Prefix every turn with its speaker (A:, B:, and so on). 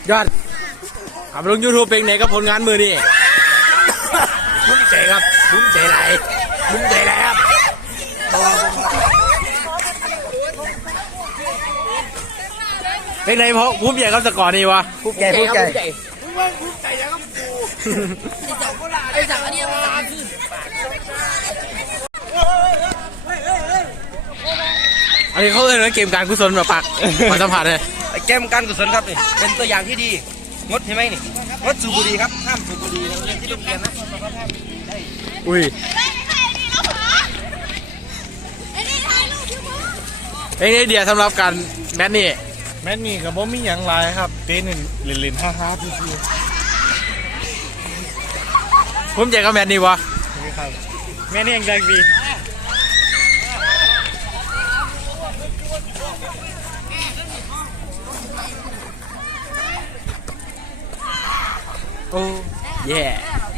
A: ยอดขับลง YouTube เป็นไงกับผลงานมือนี่ภูมิใจครับภูมิใจไรภูมิใจไรครับเป็นไงเพราะภูมิใจกับสกอร์นี่วะภูมิใจภูมิใจภูมิใจแล้วครับกูไอ้จังอันนี้มาขึ้นอันนี้เขาเลยนะเกมการกุศลแบบปักมาสัมผัสเลย
B: เกมการกุศลครับนี่เป็นตัวอย่างที่ดีงดใช่ไหมนี่งดสูบบุหรี่ครับห้ามสูบบุหรี่เรียนที่โรงเรียนนะ
A: อุ้ยไอ้นี่เดียวสำหรับการแมตนี่
C: กับผมมีอย่างไรครับเต้นเล่นฮ่าๆพี่
A: ผมใจกับแมตนี่วะ
C: ครับแม่นี่ยังใจดี
A: โอ้ yeah